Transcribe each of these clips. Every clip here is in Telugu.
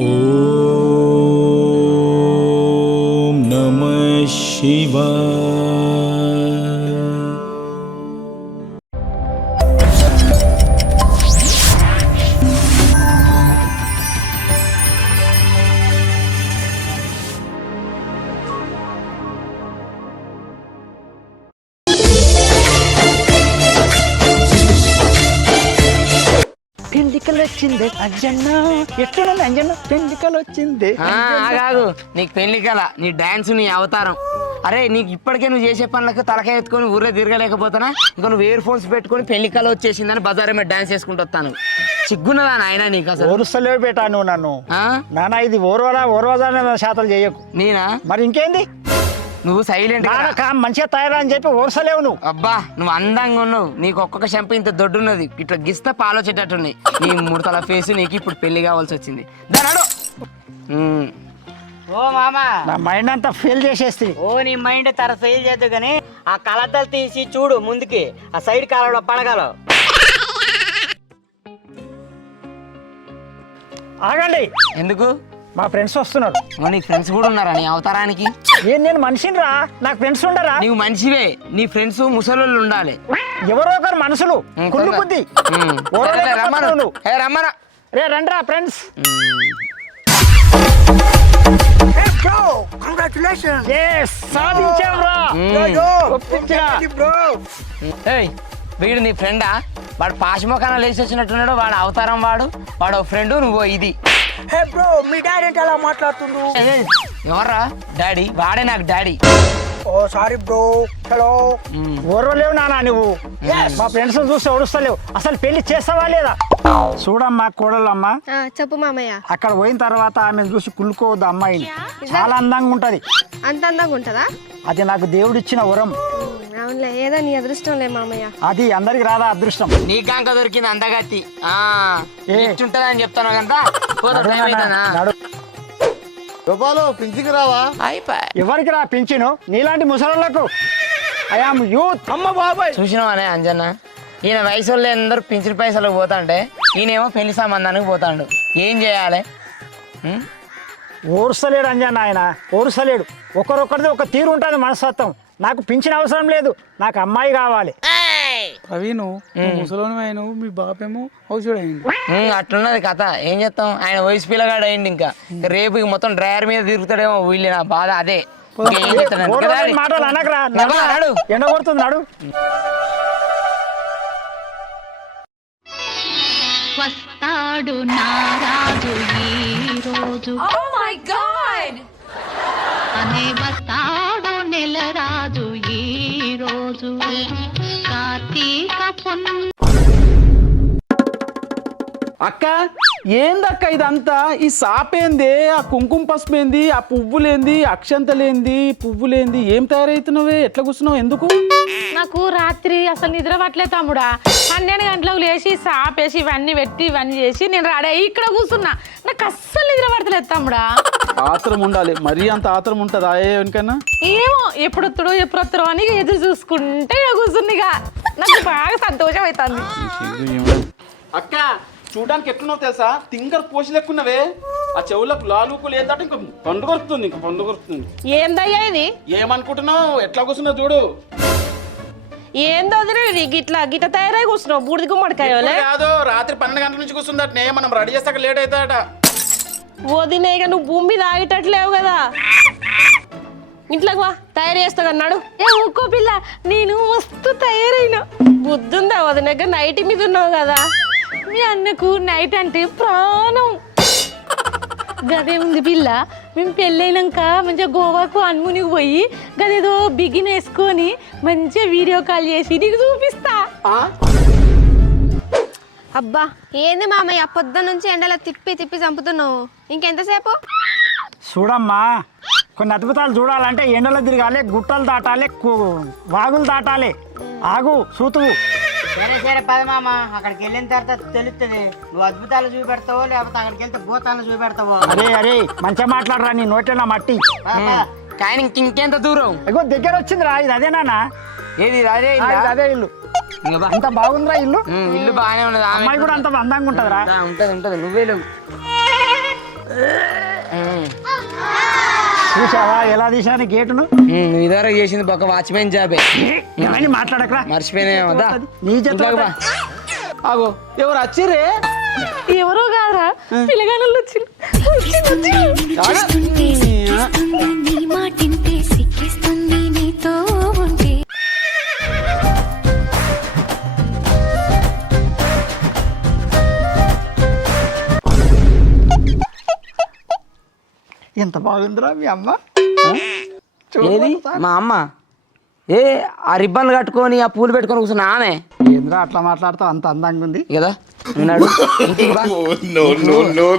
ఓం నమః శివాయ. పెళ్లికలు వచ్చింది అంజన్న, ఎట్లున్నది అంజన్న? పెళ్లికలు వచ్చింది కాదు నీకు పెళ్లికల, నీ డాన్స్, నీ అవతారం. అరే నీకు ఇప్పటికే నువ్వు చేసే పనులకు తలకాయ ఎత్తుకొని ఊరే తిరగలేకపోతానా? ఇంకా నువ్వు ఇయర్ ఫోన్స్ పెట్టుకొని పెళ్లికల వచ్చేసిందని బజార్ మీద డాన్స్ చేసుకుంటూ వస్తాను. సిగ్గున్నదా నాయన నీకు? అసలు ఓరుస్తలేవు బేటా నువ్వు నన్ను. నానా ఇది ఓర్వదా శాతలు చేయకు. నేనా? మరి ఇంకేంది? నువ్వు సైలెంట్ మంచిగా తయారా అని చెప్పి ఓర్సలేవు నువ్వు. అబ్బా నువ్వు అందంగా ఉన్నావు, నీకు ఒక్కొక్క చెంప ఇంత దొడ్డున్నది, ఇట్లా గిస్తే పాలొచ్చేటట్టున్నాయి. నీ ముడతల ఫేస్, నీకు ఇప్పుడు పెళ్లి కావాల్సి వచ్చింది. దానాడు ఓ మామా, నా మైండ్ అంతా ఫెయిల్ చేసేస్తే. ఓ నీ మైండ్ తర ఫెయిల్ చేద్దు కానీ ఆ కలద్దలు తీసి చూడు ముందుకి, ఆ సైడ్ కాలంలో పడగలవు. ఆగండి, ఎందుకు? మా ఫ్రెండ్స్ వస్తున్నారు. నీకు ఫ్రెండ్స్ కూడా ఉన్నారా నీ అవతారానికి? నేను మనిషిని రా, నాకు ఫ్రెండ్స్ ఉండరా? నీవు మనిషివే, నీ ఫ్రెండ్స్ ముసలోళ్ళు ఉండాలి. ఎవరో ఒకరు మనుషులు, కుళ్ళు బుద్ధి. రమ్మనా రే రండి రా ఫ్రెండ్స్. వీడు నీ ఫ్రెండా? వాడు పాశమోకాన లేచి వచ్చినట్టున్నాడు. వాడు అవతారం, వాడు ఫ్రెండ్, నువ్వు ఇది. మీ డాడీ అంటే అలా మాట్లాడుతుండు. ఎవర్రా డాడీ? వాడే నాకు డాడీ. ఓ సారీ బ్రో. హలో. ఓర్వలేవు నానా నువ్వు. మా ఫ్రెండ్స్ చూసి ఓడుస్తలేవు. అసలు పెళ్లి చేస్తావా లేదా? చూడమ్మా కోడలమ్మా, చెప్పు మామయ్య. అక్కడ పోయిన తర్వాత ఆమె చూసి కుళ్ళుకోవద్దు. అమ్మాయిని చాలా అందంగా ఉంటది. అంత అందంగా ఉంటదా? అది నాకు దేవుడిచ్చిన వరం. అవునులే, ఏదో నీ అదృష్టంలే మామయ్య. అది అందరికి రాదా అదృష్టం? నీకాంక దొరికింది అందగత్తి. ఇచ్చుంటదని చెప్తాను కదా. రూపాయలు పింఛన్కి రావా? ఎవరికి రా పింఛను? నీలాంటి ముసలోళ్ళకు. I am youth. అమ్మ బాబాయ్, చూసినావానే అంజన్న, ఈయన వయసు వాళ్ళు అందరూ పింఛన్ పైసలకు పోతాంటే ఈయనేమో పెళ్లి సంబంధానికి పోతాడు. ఏం చేయాలి? ఓర్సలేడు అంజన్న, ఆయన ఓర్సలేడు. ఒకరొకరిది ఒక తీరు ఉంటుంది మనస్తత్వం. నాకు పింఛన్ అవసరం లేదు, నాకు అమ్మాయి కావాలి. ప్రవీణ్ ముసలోని అయిన మీ బాపేమో హౌసుడు అయింది. అట్లున్నది కథ. ఏం చేస్తాం, ఆయన వయసు పిల్లగాడు అయింది. ఇంకా రేపు మొత్తం డ్రైవర్ మీద తిరుగుతాడేమో. వీళ్ళు నా బాధ అదే. మాటలు అనకరా, ఎండ కొడుతుంది నాడు. వస్తాడు నారాజు ఈ రోజు, అనే వస్తాడు నెల రాజు ఈ రోజు, కార్తీక పొన్ను. అక్క ఏందక్క ఇదంతా? ఈ సాపేంది, ఆ కుంకుమ పసుపేంది, ఆ పువ్వులేంది, అక్షంతలేంది, పువ్వులేంది, ఏం తయారైతున్నావే? ఎట్లా కూర్చున్నావు? ఎందుకు? నాకు రాత్రి అసలు నిద్ర పట్టలే తమ్ముడా. 12 గంటలకు లేచి సాపేసి ఇవన్నీ పెట్టి ఇవన్నీ చేసి నేను రాడే ఇక్కడ కూర్చున్నా. నాకు అస్సలు నిద్ర పడతలేదు తమ్ముడా. ఆత్రం ఉండాలి, మరీ అంత ఆత్రం ఉంటుందా ఎవరికైనా? ఏమో ఎప్పుడొత్తుడు ఎప్పుడొత్తుడు అని ఎదురు చూసుకుంటే కూర్చుంది. నాకు బాగా సంతోషం అవుతుంది. అక్క చూడడానికి ఎట్లున్నావు తెలుసా? తింగర్ పోసి లెక్కున్నవే. ఆ చెవులకు లాలుకులు ఏంటంటే ఇంకా పండుగొరుతుంది, ఇంకా పండుగొరుతుంది. ఏందయ్యా ఇది? ఏమనుకుంటున్నావు? ఎట్లా కూర్చున్నావు చూడు. ఏందో గిట్లా గిట్ల తయారై కూర్చున్నావు బూడిది గుమ్మడికాయలే. కాదు, రాత్రి 12 గంటల నుంచి కూర్చుందటనే. మనం రెడీ చేస్తాక లేట్ అవుతాడట. వదినేగా నువ్వు భూమి మీద ఆగేటట్లేవు కదా. ఇంట్లోకి వా, తయారు చేస్తా అన్నాడు. ఊకో పిల్ల, నేను మస్తు తయారైనా. బుద్ధుందా వదినగా? నైట్ మీద ఉన్నావు కదా. మీ అన్నకు నైట్ అంటే ప్రాణం. గదే ఉంది పిల్ల. మేము పెళ్ళైనాక మంచిగా గోవాకు అన్మునికి పోయి గదేదో బిగిన్ వేసుకొని మంచిగా వీడియో కాల్ చేసి నీకు చూపిస్తా. అబ్బా ఏంది మామయ్య, పొద్దున్న నుంచి ఎండలో తిప్పి తిప్పి చంపుతున్నావు. ఇంకెంతసేపు? చూడమ్మా, కొన్ని అద్భుతాలు చూడాలంటే ఎండలో తిరగాలి, గుట్టలు దాటాలి, వాగులు దాటాలి. ఆగు సూతువు. సరే సరే పద మామ, అక్కడికి వెళ్ళిన తర్వాత తెలుస్తుంది. నువ్వు అద్భుతాలు చూపెడతావో లేకపోతే అక్కడికి వెళ్తే భూతాలు చూపెడతావో. అరే అంచె మాట్లాడరా, నీ నోట్లో మట్టి. కానీ ఇంకెంత దూరం? అగో దగ్గర వచ్చింది రా. ఇది అదేనా? ఏది? అదే అదే ఇల్లు. అంత బాగుందిరా ఇల్లు. ఇల్లు బాగానే ఉన్నది. అమ్మాయి కూడా అంత అందంగా ఉంటదిరా. ఉంటది. నువ్వే లేవు. చూసావా ఎలా తీసాను గేటును? నువ్వు ఇదివరకు చేసింది ఒక వాచ్మెన్ జాబే. ఏమని మాట్లాడకరా, మర్చిపోయినా నీ చేతిలో ఆగో ఎవరు వచ్చిర్రే? ఎవరో కాదురా పిల్లగాళ్ళు వచ్చింది. నీ మాటింటే సిక్కిస్తుంది నీతో ఉంటే. ఎంత బాగుందిరా మీ అమ్మ. ఏది మా అమ్మ? ఏ ఆ రిబ్బన్లు కట్టుకొని ఆ పూలు పెట్టుకొని కూర్చున్నా ఆమె ఏంద్రా అట్లా మాట్లాడతావు, అంత అందంగా ఉంది. కదా ఉన్నాడు.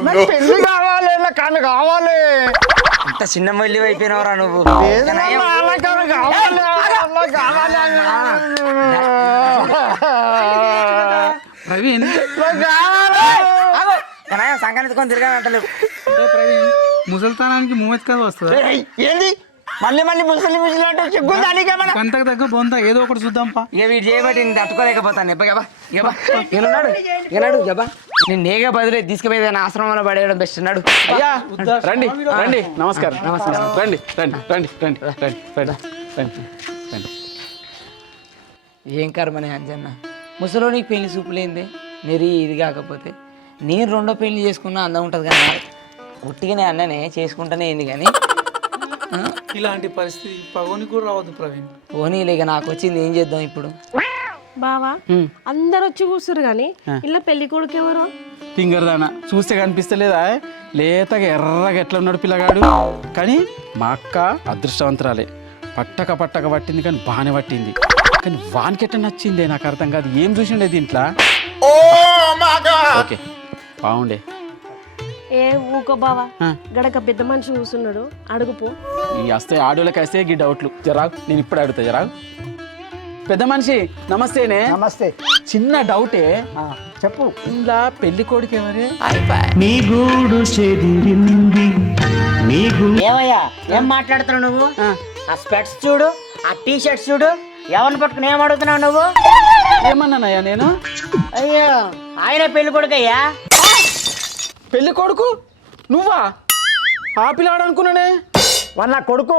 నాకు పెళ్లి కావాలి, ఇలా కన్ను కావాలి. అంత చిన్న మళ్ళీ అయిపోయినవరా నువ్వు. ఏదైనా అలా కన్ను కావాలి, అలా కావాలి ప్రవీణ్ సంక్రాంతి తిరగాలంటలేవు. ముసల్తానానికి మూమెత్తుగా వస్తుందా? ఏంది మళ్ళీ మళ్ళీ ముసలి ముసలి అంటే సిగ్గుందా నీకేమన్నా? గంటకు తగ్గ బొంత ఏదో ఒకటి చూద్దాంపా. ఇక వీడు చేయబట్టి నేను తట్టుకోలేకపోతాను. ఏనాడు జబా నేను నేగా బదిలీ తీసుకుపోయి ఆశ్రమంలో పడేయడం బెస్ట్. అన్నాడు. అయ్యా రండి రండి, నమస్కారం నమస్కారం. రండి రండి రండి రండి రండి రండి రండి రండి. ఏం కర్మనే అంజన్న, ముసలోనికి పెళ్లి చూపులేంది నెరి ఇది కాకపోతే. నేను రెండో పెళ్లి చేసుకున్నా అందం ఉంటుంది కానీ ఒట్టిగానే అన్ననే చేసుకుంటానే ఏంది కానీ ఇలాంటి పరిస్థితి పగోని కూడా రావద్దు ప్రవీణ్. పోనీలే, ఇక నాకు వచ్చింది ఏం చేద్దాం ఇప్పుడు. బావా అందరు వచ్చి కూర్చురు కానీ ఇలా పెళ్లి కొడుకు ఎవరు? ఫింగర్దానా చూస్తే కనిపిస్తలేదా? లేతగా ఎర్రగా ఎట్లా ఉన్నాడు పిల్లగాడు. కానీ మా అక్క అదృష్టవంతురాలే, పట్టక పట్టింది కానీ బాగానే పట్టింది. కానీ వానికి ఎట్లా నచ్చిందే నాకు అర్థం కాదు. ఏం చూసిండే దీంట్లో? ఓకే బాగుండే. ఏ ఊకో బావా, గడక పెద్ద మనిషి కూర్చున్నాడు, అడుగుపో. ఈ వస్తే ఆడోళ్ళకి వస్తే ఈ డౌట్లు జరాగు. నేను ఇప్పుడు అడుగుతా జరాగు. పెద్ద మనిషి నమస్తేనే. నమస్తే. చిన్న డౌటే, చెప్పు. ఇంట్లో పెళ్లి కొడుకు ఎవరే? ఏమయ్యా ఏం మాట్లాడుతున్నావు నువ్వు? ఆ స్పెట్స్ చూడు, ఆ టీ షర్ట్స్ చూడు, ఎవరిని పట్టుకుని ఏం అడుగుతున్నావు నువ్వు? ఏమన్నానయ్యా నేను? అయ్యో ఆయన పెళ్లి కొడుకయ్యా. పెళ్లి కొడుకు నువ్వా? ఆ పిల్లాడు అనుకున్నానే. వాళ్ళ కొడుకు.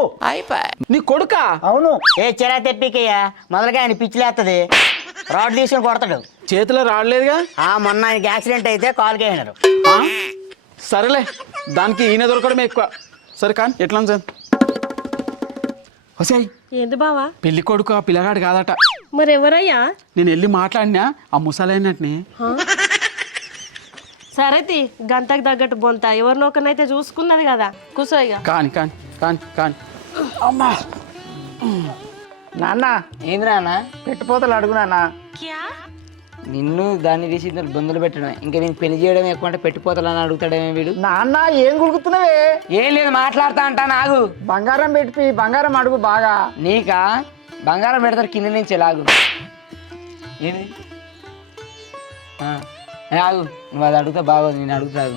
నీ కొడుకా? అవును. ఏ చిరా తెప్పికయ్యా, మొదలుగా ఆయన పిచ్చిలేస్తుంది, రాడ్ తీసుకుని కొడతాడు. చేతిలో రాడలేదుగా. మొన్న ఆయనకి యాక్సిడెంట్ అయితే కాల్కి అయినారు. సరేలే, దానికి ఈయన దొరకడమే ఎక్కువ. సరే కానీ ఎట్లా సార్ వసాయి ఏంది బావా? పెళ్లి కొడుకు ఆ పిల్లగాడు కాదట. మరి ఎవరయ్యా? నేను వెళ్ళి మాట్లాడినా ఆ ముసలైనట్టుని. సరే తి గంటకు తగ్గట్టు బొంత ఎవరినొకనైతే చూసుకున్నది కదా, కూర్చో ఇక. కాని కాని కాని కాని అమ్మా నాన్న, ఏంద్రా అన్న? పెట్టుపోతలు అడుగు నాన్న. నిన్ను దాన్ని తీసి బొందులు పెట్టడమే. ఇంకా నేను పెళ్లి చేయడం ఎక్కువ అంటే పెట్టిపోతాలని అడుగుతాడేమే వీడు. నాన్న ఏం గుడుకుతున్నావే? ఏం లేదు మాట్లాడతా అంటా. నాకు బంగారం పెట్టి బంగారం అడుగు బాగా. నీకా బంగారం పెడతారు కింద నుంచి లాగు. ఏంది ఆగు, నువ్వు అది అడుగుతా బాగోదు, నేను అడుగుతాగు.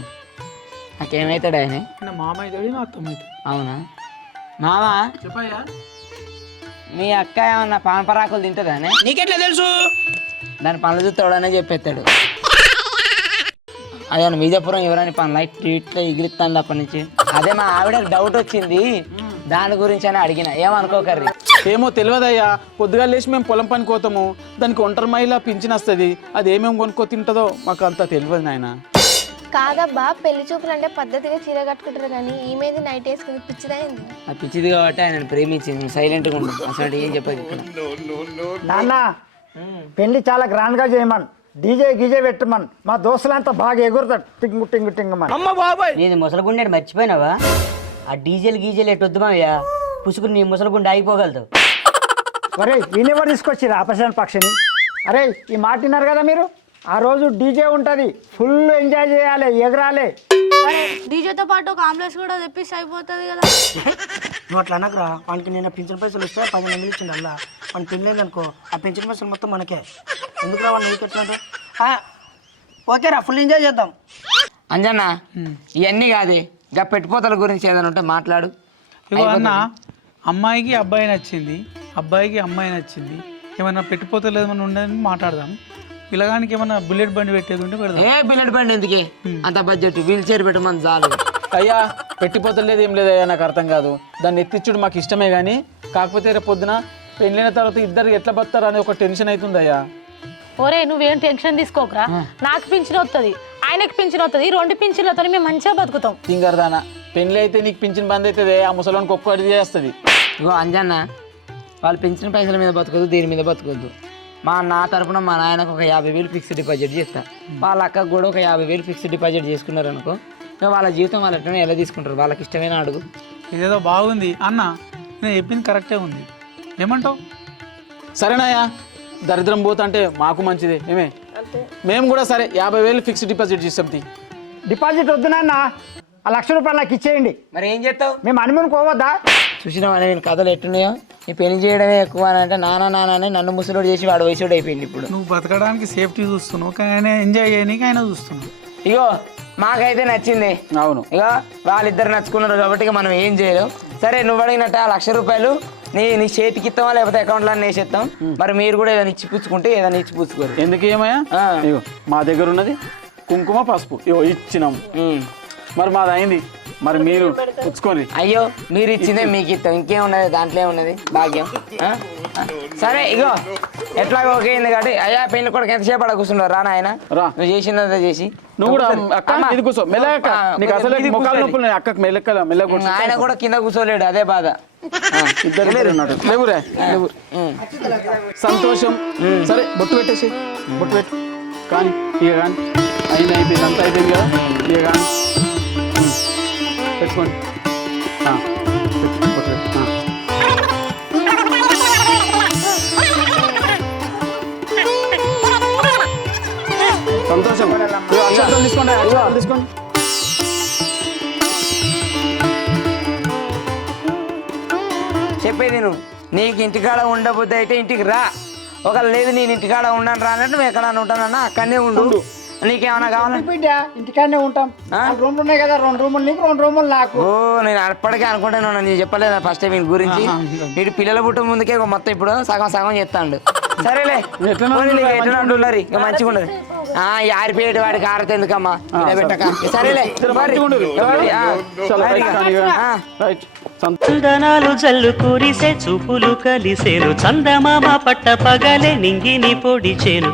నాకేమవుతాడు ఆయన? మామయ్య అత్తమైతే. అవునా మామా? చెప్పయ్యా. మీ అక్క ఏమన్నా పానపరాకులు తింటుందానే? నీకెట్లా తెలుసు? దాని పనులు చూస్తాడనే చెప్పేస్తాడు. అదే మీజాపురం ఎవరని పనులు ఇట్లా ఎగిరిస్తాను అప్పటి నుంచి. అదే మా ఆవిడకి డౌట్ వచ్చింది, దాని గురించి అని అడిగిన. ఏమనుకోకర్రీ. ఏమో తెలియదయ్యా. పొద్దుగా లేచి మేము పొలం పనికి పోతాము, దానికి ఒంటరి మహిళ పింఛన్ వస్తుంది. అది ఏమేమి కొనుక్కో తింటుందో మాకు అంత తెలియదు నాయన. కాదబ్బా, పెళ్లి చూపులు అంటే పద్ధతిగా చీర కట్టుకుంటారు కానీ ఈమెది నైట్ వేసుకుని పిచ్చిదైంది. ఆ పిచ్చిది కాబట్టి ఆయన ప్రేమించింది. సైలెంట్గా ఉండు, అసలు ఏం చెప్పదు. నాన్న పెళ్లి చాలా గ్రాండ్ గా చేయమన్, డీజే గీజే పెట్టమన్, మా దోస్తులంతా బాగా ఎగురుతాడు టింగు టింగు టింగమని. నీది ముసలగుండేది మర్చిపోయినావా? ఆ డీజిల్ గీజెల్ ఎట్టొద్దు మావయ్యా, పుసుకుని నీ ముసలగుండె ఆగిపోగలదు. అరే ఈయనెవరు తీసుకొచ్చిరా అపశరణ పక్షిని? అరే ఈ మాట విన్నారు కదా మీరు? ఆ రోజు డీజే ఉంటుంది, ఫుల్ ఎంజాయ్ చేయాలి, ఎగరాలి. డీజేతో పాటు ఒక ఆంబులెన్స్ కూడా తెప్పిస్తే అయిపోతుంది కదా. నువ్వు అట్లా అనకురా, వానికి నేను పెన్షన్ పైసలు వస్తే 10 మంది ఇచ్చిండు. అలా వాడిని పెళ్ళలేదు అనుకో, ఆ పెన్షన్ పైసలు మొత్తం మనకే. ఎందుకు రా వాడిని నీకు ఎట్లా? ఓకేరా, ఫుల్ ఎంజాయ్ చేద్దాం. అంజన్న ఇవన్నీ కాదే, ఇంకా పెట్టిపోతల గురించి ఏదైనా ఉంటే మాట్లాడు. ఇగో అన్న, అమ్మాయికి అబ్బాయి నచ్చింది, అబ్బాయికి అమ్మాయి నచ్చింది. ఏమన్నా పెట్టిపోతలు ఏమన్నా ఉండదని మాట్లాడదాం. పిల్లగానికి ఏమన్నా బుల్లెట్ బండి పెట్టేది ఉంటే పెడదాం. ఏ బుల్లెట్ బండి ఎందుకే? అంత బడ్జెట్ వీల్ చైర్ పెట్టమని చాలు. అయ్యా పెట్టిపోతలేదు ఏం లేదయ్యా, నాకు అర్థం కాదు. దాన్ని ఎత్తిచ్చుడు మాకు ఇష్టమే కానీ కాకపోతే రేపు పొద్దున పెళ్ళైన తర్వాత ఇద్దరు ఎట్లా బతారు అనే ఒక టెన్షన్ అవుతుందయ్యా. ఒరే నువ్వేం టెన్షన్ తీసుకోకరా, నాకు పింఛన్ వస్తుంది, ఆయనకి పింఛన్ వస్తుంది, 2 పింఛన్లతో మేము మంచిగా బతుకుతాం. సింగర్దానా పెళ్ళి అయితే నీకు పింఛన్ బంద్ అవుతుంది, ఆ ముసలోనికి ఒక్కటి చేస్తుంది. ఇగో అంజన్న, వాళ్ళు పెంచిన పైసల మీద బతకదు, దీని మీద బతకొద్దు. నా తరపున మా నాయనకు ఒక 50,000 ఫిక్స్డ్ డిపాజిట్ చేస్తా, వాళ్ళ అక్కకు కూడా ఒక 50,000 ఫిక్స్డ్ డిపాజిట్ చేసుకున్నారు అనుకో, వాళ్ళ జీవితం వాళ్ళు ఎట్లా ఎలా తీసుకుంటారు, వాళ్ళకి ఇష్టమైన అడుగు. ఇదేదో బాగుంది అన్న, నేను చెప్పింది కరెక్టే ఉంది, ఏమంటావు? సరేనాయా, దరిద్రం పోతుంటే మాకు మంచిదే ఏమే. మేము కూడా సరే 50,000 ఫిక్స్డ్ డిపాజిట్ చేస్తాం. డిపాజిట్ వద్దు నాన్న, ఆ 1,00,000 రూపాయలు నాకు ఇచ్చేయండి. మరి ఏం చేస్తావు? మేము హనీమూన్ పోవద్దా? చూసినావా నేను కథలు ఎట్టున్నాయో, నీ పెళ్లి చేయడమే ఎక్కువ అని అంటే నాన్న నన్ను ముసలోడు చేసి వాడు వయసుడు అయిపోయింది. ఇప్పుడు నువ్వు బతకడానికి సేఫ్టీ చూస్తున్నావు, కానీ ఆయన ఎంజాయ్ చేయడానికి ఆయన చూస్తున్నావు. ఇగో మాకైతే నచ్చింది. అవును, ఇక వాళ్ళిద్దరు నచ్చుకున్నారు కాబట్టి ఇక మనం ఏం చేయలేం. సరే నువ్వు అడిగినట్టు ఆ 1,00,000 రూపాయలు నీ చేతికి ఇస్తావా లేకపోతే అకౌంట్లో వేసేస్తాం. మరి మీరు కూడా ఏదైనా ఇచ్చి పుచ్చుకుంటే ఏదైనా ఇచ్చి పుచ్చుకోరు. ఎందుకు ఏమయ్యా? ఇగో మా దగ్గర ఉన్నది కుంకుమ పసుపు, ఇగో ఇచ్చినాము. మరి మాది అయింది, మరి మీరు పుచ్చుకోండి. అయ్యో మీరు ఇచ్చిందే మీకు ఇస్తాం, ఇంకేమున్నది దాంట్లో ఏమున్నది భాగ్యం. సరే ఇగో ఎట్లాగో ఓకే అయింది కాబట్టి అయ్యా పెళ్లి కూడా ఎంతసేపు అక్కడ కూర్చున్నారు రా నాయన, నువ్వు చేసిందంతా చేసి. నువ్వు కూడా అక్క ఇది కూర్చో మెల్లగా, నీకు అసలు ముఖాలు నొప్పులు అక్కకు మెల్లగా కూర్చో. ఆయన కూడా కింద కూర్చోలేడు, అదే బాధ. ఇద్దరు లేవురే లేవు. సంతోషం. సరే బొట్టు పెట్టేసి, బొట్టు పెట్టు కానీ ఇక కానీ అయిపోయింది, అంతా అయిపోయింది కదా, ఇక కానీ పెట్టుకోండి. బొట్టు పెట్టు. సంతోషం. అక్షరాలు తీసుకోండి, అక్షరాలు తీసుకోండి. చెప్పేది నువ్వు, నీకు ఇంటికాడ ఉండబోద్దు అయితే ఇంటికి రా, ఒకవేళ లేదు నేను ఇంటికాడ ఉండను రా అన్నట్టు నువ్వు ఎక్కడ ఉంటానన్నా అక్కడనే ఉండు. నీకేమన్నా కావాలా? బిడ్డ ఇంటికాడనే ఉంటాం, 2 రూమ్లు ఉన్నాయి కదా, 2 రూములు నీకు 2 రూములు నాకు. ఓ నేను అప్పటికే అనుకుంటాను, నేను చెప్పలేదు ఫస్ట్ వీని గురించి. వీడు పిల్లల పుట్ట ముందుకే మొత్తం ఇప్పుడు సగం చేస్తాడు. సరేలే ఎట్లా ఉంటున్నారు ఇక మంచిగా ఉండదు. ఆరిపోయేటి వాడికి ఆరత ఎందుకమ్మా పెట్టక. సరేలే చందనాలు జల్లు కురిసే చూపులు కలిసేను, చందమామ పట్ట పగలే నింగిని పొడిచేను.